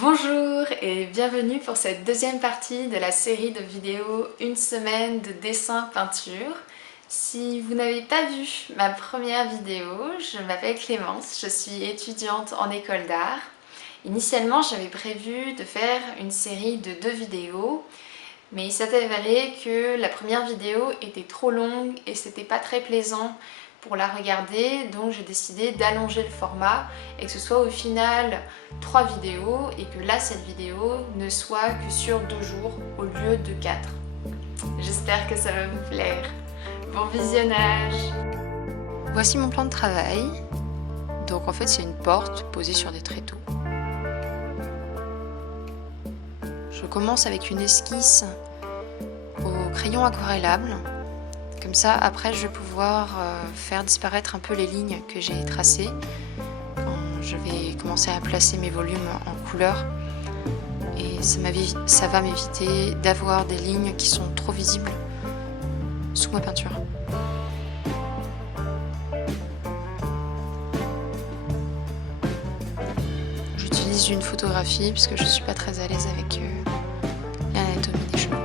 Bonjour et bienvenue pour cette deuxième partie de la série de vidéos Une semaine de dessin peinture. Si vous n'avez pas vu ma première vidéo, je m'appelle Clémence, je suis étudiante en école d'art. Initialement, j'avais prévu de faire une série de 2 vidéos, mais il s'est avéré que la première vidéo était trop longue et c'était pas très plaisant pour la regarder, donc j'ai décidé d'allonger le format et que ce soit au final 3 vidéos et que là cette vidéo ne soit que sur 2 jours au lieu de 4. J'espère que ça va vous plaire. Bon visionnage! Voici mon plan de travail. Donc en fait c'est une porte posée sur des tréteaux. Je commence avec une esquisse au crayon aquarellable. Comme ça, après, je vais pouvoir faire disparaître un peu les lignes que j'ai tracées quand je vais commencer à placer mes volumes en couleur. Et ça va m'éviter d'avoir des lignes qui sont trop visibles sous ma peinture. J'utilise une photographie puisque je ne suis pas très à l'aise avec l'anatomie des cheveux.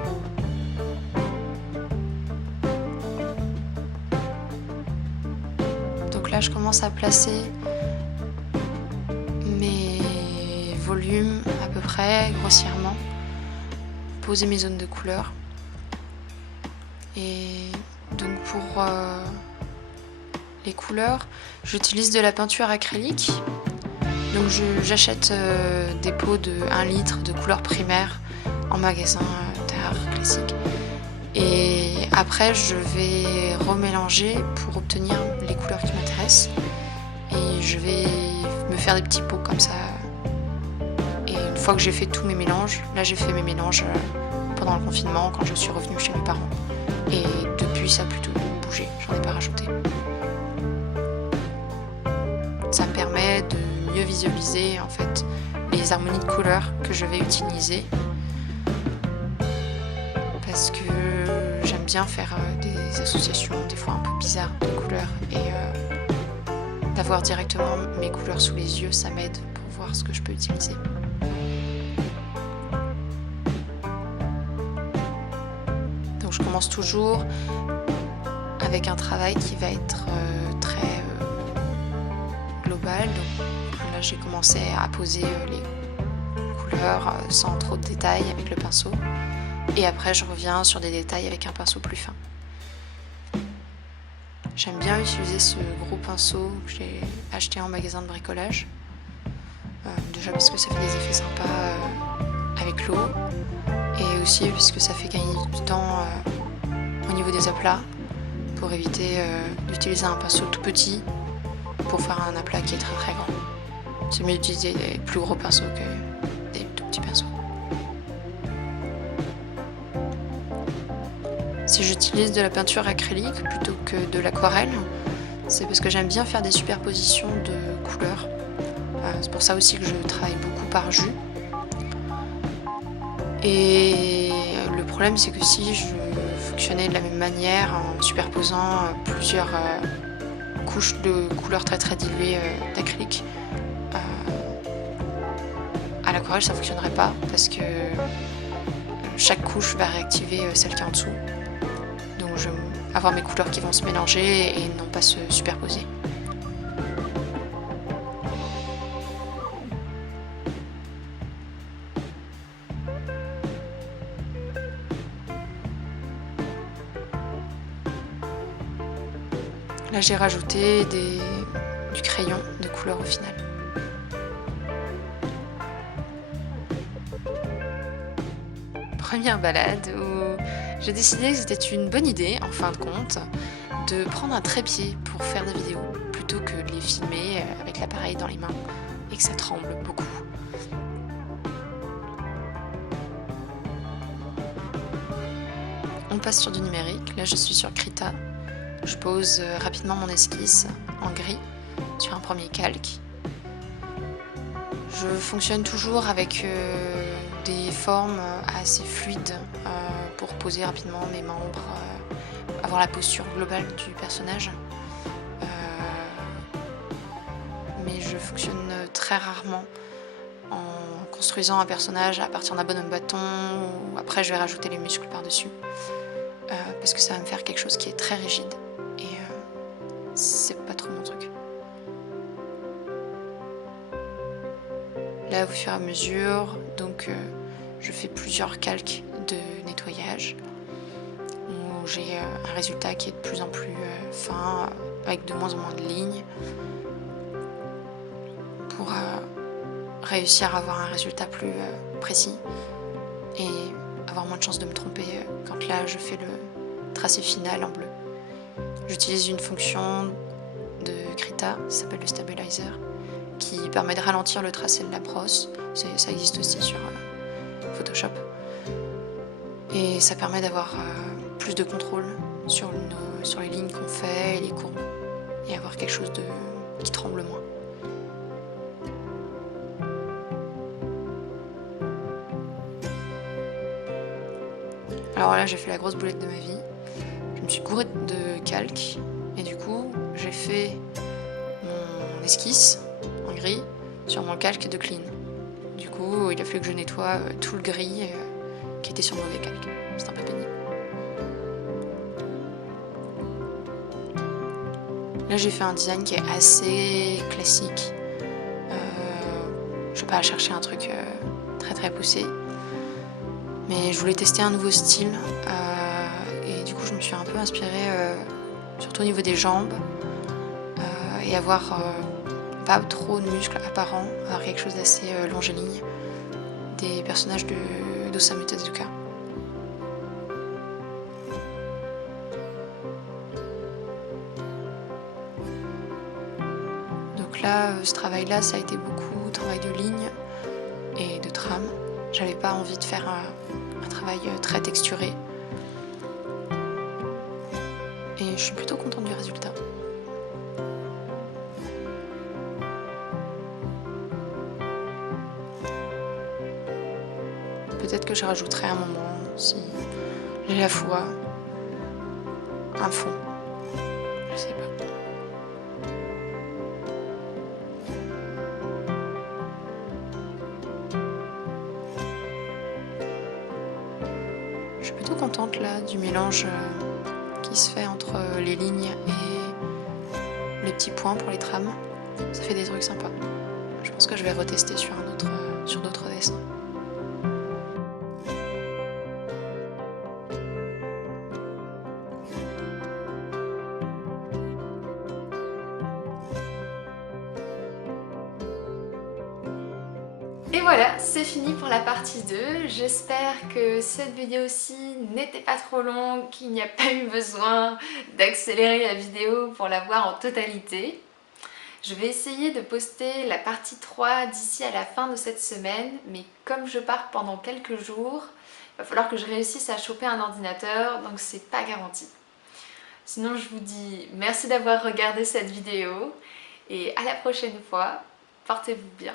Donc là, je commence à placer mes volumes à peu près, grossièrement, poser mes zones de couleur. Et donc pour les couleurs, j'utilise de la peinture acrylique. Donc j'achète des pots de 1 litre de couleurs primaires en magasin d'art classique. Et après, je vais remélanger pour obtenir les couleurs qui m'intéressent. Et je vais me faire des petits pots comme ça. Et une fois que j'ai fait tous mes mélanges, là j'ai fait mes mélanges pendant le confinement quand je suis revenue chez mes parents. Et depuis ça a plutôt bougé, j'en ai pas rajouté. Ça me permet de mieux visualiser en fait les harmonies de couleurs que je vais utiliser. Parce que j'aime bien faire des associations des fois un peu bizarres de couleurs et d'avoir directement mes couleurs sous les yeux, ça m'aide pour voir ce que je peux utiliser. Donc je commence toujours avec un travail qui va être très global. Donc là j'ai commencé à poser les couleurs sans trop de détails avec le pinceau. Et après je reviens sur des détails avec un pinceau plus fin. J'aime bien utiliser ce gros pinceau que j'ai acheté en magasin de bricolage. Déjà parce que ça fait des effets sympas avec l'eau. Et aussi parce que ça fait gagner du temps au niveau des aplats. Pour éviter d'utiliser un pinceau tout petit pour faire un aplat qui est très très grand. C'est mieux d'utiliser des plus gros pinceaux que des tout petits pinceaux. Si j'utilise de la peinture acrylique plutôt que de l'aquarelle, c'est parce que j'aime bien faire des superpositions de couleurs. C'est pour ça aussi que je travaille beaucoup par jus. Et le problème c'est que si je fonctionnais de la même manière en superposant plusieurs couches de couleurs très très diluées d'acrylique, à l'aquarelle ça ne fonctionnerait pas parce que chaque couche va réactiver celle qui est en dessous. Donc je vais avoir mes couleurs qui vont se mélanger et non pas se superposer. Là j'ai rajouté du crayon de couleur au final. Première balade où j'ai décidé que c'était une bonne idée, en fin de compte, de prendre un trépied pour faire des vidéos, plutôt que de les filmer avec l'appareil dans les mains et que ça tremble beaucoup. On passe sur du numérique, là je suis sur Krita. Je pose rapidement mon esquisse en gris sur un premier calque. Je fonctionne toujours avec des formes assez fluides pour poser rapidement mes membres, avoir la posture globale du personnage. Mais je fonctionne très rarement en construisant un personnage à partir d'un bonhomme bâton, ou après je vais rajouter les muscles par-dessus. Parce que ça va me faire quelque chose qui est très rigide et c'est pas trop mon truc. Là, au fur et à mesure, donc je fais plusieurs calques de nettoyage où j'ai un résultat qui est de plus en plus fin, avec de moins en moins de lignes, pour réussir à avoir un résultat plus précis et avoir moins de chances de me tromper quand là je fais le tracé final en bleu. J'utilise une fonction de Krita, ça s'appelle le stabilizer, qui permet de ralentir le tracé de la brosse. Ça existe aussi sur Photoshop. Et ça permet d'avoir plus de contrôle sur les lignes qu'on fait et les courbes, et avoir quelque chose qui tremble moins. Alors là, j'ai fait la grosse boulette de ma vie. Je me suis gourée de calque et du coup, j'ai fait mon esquisse en gris sur mon calque de clean. Du coup, il a fallu que je nettoie tout le gris qui était sur le mauvais calque. C'est un peu pénible. Là, j'ai fait un design qui est assez classique. Je vais pas chercher un truc très très poussé. Mais je voulais tester un nouveau style. Et du coup, je me suis un peu inspirée, surtout au niveau des jambes. Et avoir pas trop de muscles apparents, avoir quelque chose d'assez longiligne. Des personnages d'Osamu Tezuka. Donc là, ce travail-là, ça a été beaucoup travail de ligne et de trame. J'avais pas envie de faire un travail très texturé. Et je suis plutôt contente du résultat. Peut-être que je rajouterai un moment, si j'ai la foi, un fond. Je sais pas. Je suis plutôt contente là du mélange qui se fait entre les lignes et les petits points pour les trames. Ça fait des trucs sympas. Je pense que je vais retester sur d'autres dessins. Et voilà, c'est fini pour la partie 2. J'espère que cette vidéo-ci n'était pas trop longue, qu'il n'y a pas eu besoin d'accélérer la vidéo pour la voir en totalité. Je vais essayer de poster la partie 3 d'ici à la fin de cette semaine, mais comme je pars pendant quelques jours, il va falloir que je réussisse à choper un ordinateur, donc c'est pas garanti. Sinon, je vous dis merci d'avoir regardé cette vidéo et à la prochaine fois, portez-vous bien.